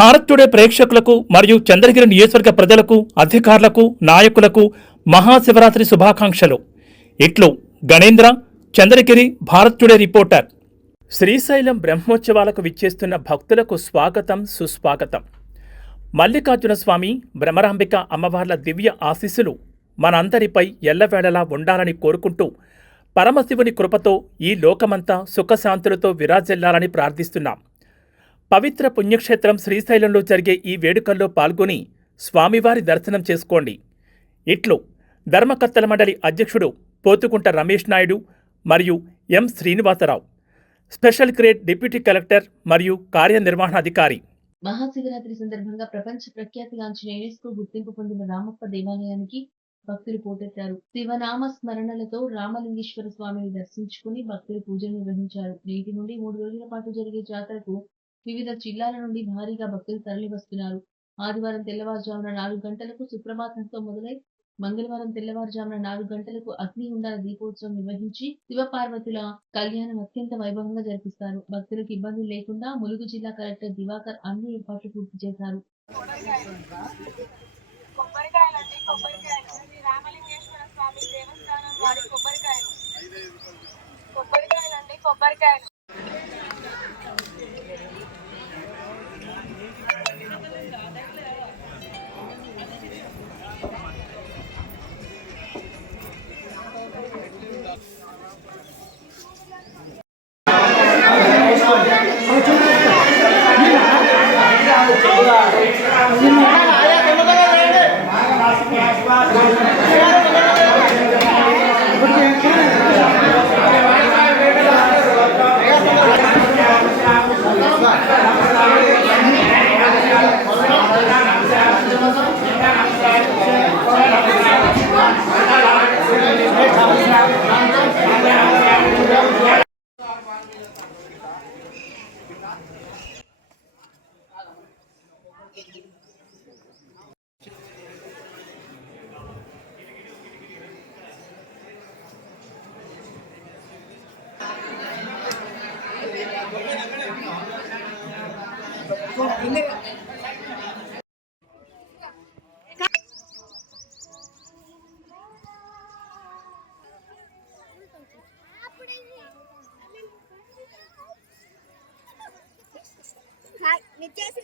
Bharat today ప్రేక్షకులకు మరియు చంద్రగిరి నియోజకవర్గ ప్రజలకు, అధికారులకు, నాయకులకు మహాశివరాత్రి శుభాకాంక్షలు. ఇట్లు గణేంద్ర, చంద్రగిరి భారత్ టుడే రిపోర్టర్. శ్రీశైలం బ్రహ్మోత్సవాలకు విచ్చేస్తున్న భక్తులకు స్వాగతం, సుస్వాగతం. మల్లికార్జున స్వామి, భ్రమరాంబిక అమ్మవార్ల దివ్య ఆశీస్సులు మనందరిపై ఎల్లవేళలా ఉండాలని కోరుకుంటూ పరమశివుని కృపతో ఈ లోకమంతా సుఖశాంతులతో విరాజిల్లాలని ప్రార్థిస్తున్నాం. పవిత్ర పుణ్యక్షేత్రం శ్రీశైలంలో జరిగే ఈ వేడుకల్లో పాల్గొని స్వామివారి దర్శనం చేసుకోండి. ఇట్లు ధర్మకర్తల మండలి అధ్యక్షుడు పోతుకుంట రమేష్ నాయుడు మరియు M Srinivasarao, special grade deputy collector మరియు కార్యనిర్వహణాధికారి. మహాశివరాత్రి సందర్భంగా ప్రపంచ ప్రఖ్యాతిగాంచిన యునెస్కో గుర్తింపు పొందిన రామప్ప దేవాలయానికి భక్తులు పోటెత్తారు. శివనామ స్మరణలతో రామలింగేశ్వర స్వామిని దర్శించుకుని భక్తులు పూజలు నిర్వహించారు. నేటి నుండి 3 రోజుల పాటు జరిగే జాతరకు వివిధ జిల్లాల నుండి భారీగా భక్తులు తరలి వస్తున్నారు. ఆదివారం తెల్లవారుజామున 4 గంటలకు సుప్రభాతంతో మొదలై మంగళవారం తెల్లవారుజామున 4 గంటలకు అగ్ని ఉండాల దీపోత్సవం నిర్వహించి శివపార్వతుల కళ్యాణం అత్యంత వైభవంగా జరిపిస్తారు. భక్తులకు ఇబ్బందులు లేకుండా ములుగు జిల్లా కలెక్టర్ దివాకర్ అన్ని ఏర్పాట్లు పూర్తి చేశారు.